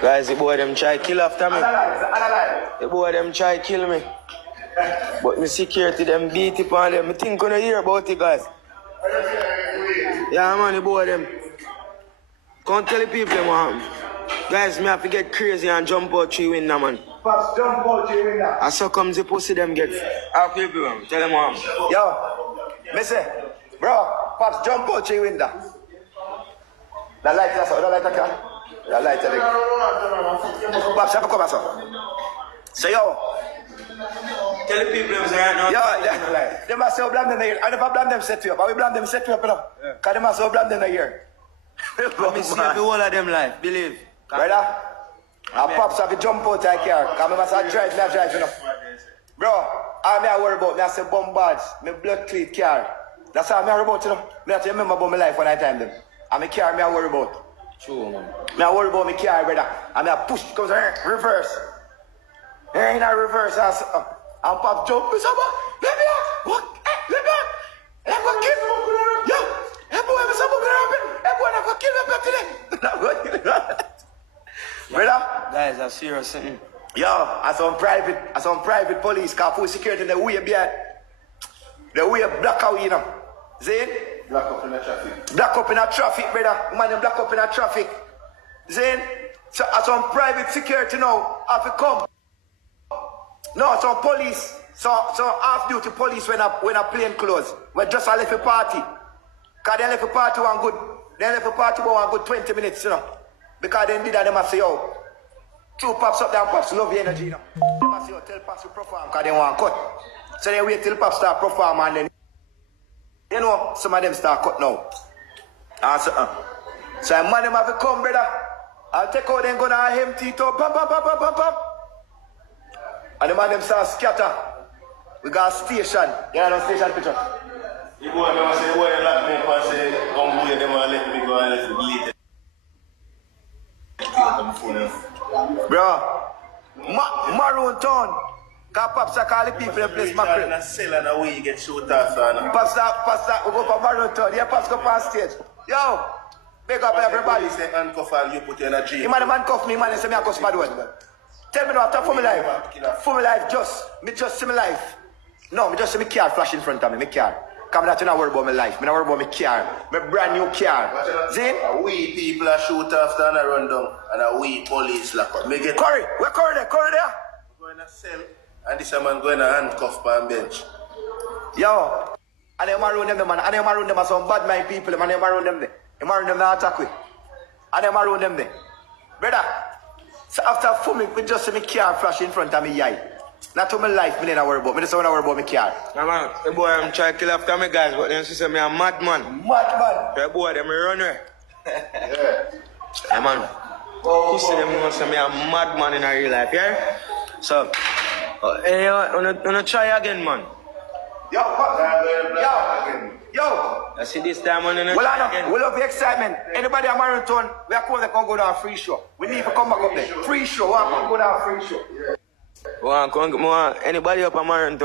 Guys, the boy them try kill after me. The boy them try kill me. But my security them beat it on them. I think gonna hear about it, guys. Yeah, man, the boy them. Can't tell the people them what happened. Guys, me have to get crazy and jump out 3 window, man. Pops, jump out 3 window. And so comes the pussy them get. How people, man? Tell them what happened. Yo, me say, bro, Pops, jump out 3 window. That light, that's all. That light, okay? That light, Pops, have a come, so. So, yo. Tell the people them say right now. Yo, they must say, blame them here. I never blame them set you up. I will blame them set you up, you know. Because they must say, blame them here. Let me see the whole of them life, believe. Brother, Pops have to jump out of the car. Because I must drive, you know. Bro, I'm not worried about me. I say bombards, my blood clean car. That's all I'm worried about, you know. I have to remember about my life when I time them. And my car, I'm worried about. True, man. I'm worried about my car, brother. And I push, comes reverse. Here in a reverse, and Pop jump, let me out. What? Let me out. Let me kill me. Yo, hey boy, I'm somebody around. Hey boy, I'm going to kill me today. Brother? Guys, that's serious something. Yo, I some private police, car full security, the way behind. The way black out, you know. Zane? Black up in the traffic. Black up in the traffic, brother. Man, black up in the traffic. Zane? So, some private security now, have to come. No, some police, some half-duty police when a plane close. We just a left a party. Because they left a party one good. They left a party one good 20 minutes, you know. Because they did that, they must say, yo, 2 Pops up there and Pops love the energy, you know. They must say, yo, tell Pops to perform because they want cut. So they wait till Pops start perform and then, you know, some of them start cut now. And so man, them have to come, brother. I'll take out them gun and empty it up. Bam. And the man them start scatter. We got a station. Yeah, no station picture. You go and say, boy, they lock me up and say, come boy, them and let me go and let me delete it. Bro, Maroon Town. Got Pops that call the people in place mackerel. In a cell and away you get shot off. Pops that, we go for Maroon Town. Yeah, Pops go on stage. Yo, big up everybody. Say handcuff and you put you in a jail. He man cuff me, man, and say me a cuss bad word. Tell me now, after for my life. For my life, just see my life. No, me just see my car flash in front of me, my car. Come not to worry about my life. Me not worry about my car. My brand new car. Zin? We people are shoot after and a run down. And we police lock up. Curry, where Curry there? Curry there? Go in a cell. And this man go in a handcuff on bench. Yo. And they maroon them, man. And they maroon them as some Badman people, man. They maroon them there. They maroon them now attack with. And they maroon them there. Brother. So after filming, we just see my car flash in front of me, yai. Not to my life, me don't worry about. Me just want to worry about my car. Yeah, man, the boy I'm trying to kill after me, guys, but then she say me a madman. Madman? The boy them run away. Yeah, man. You see them want to say me a madman in a real life, yeah? So, hey, wanna try again, man. Yo. I see this time on the Well, I know. We love the excitement. Anybody at Marathon, we are coming to go down free show. We need to come back up there. Free show. We want to go down free show. Anybody up at Marathon?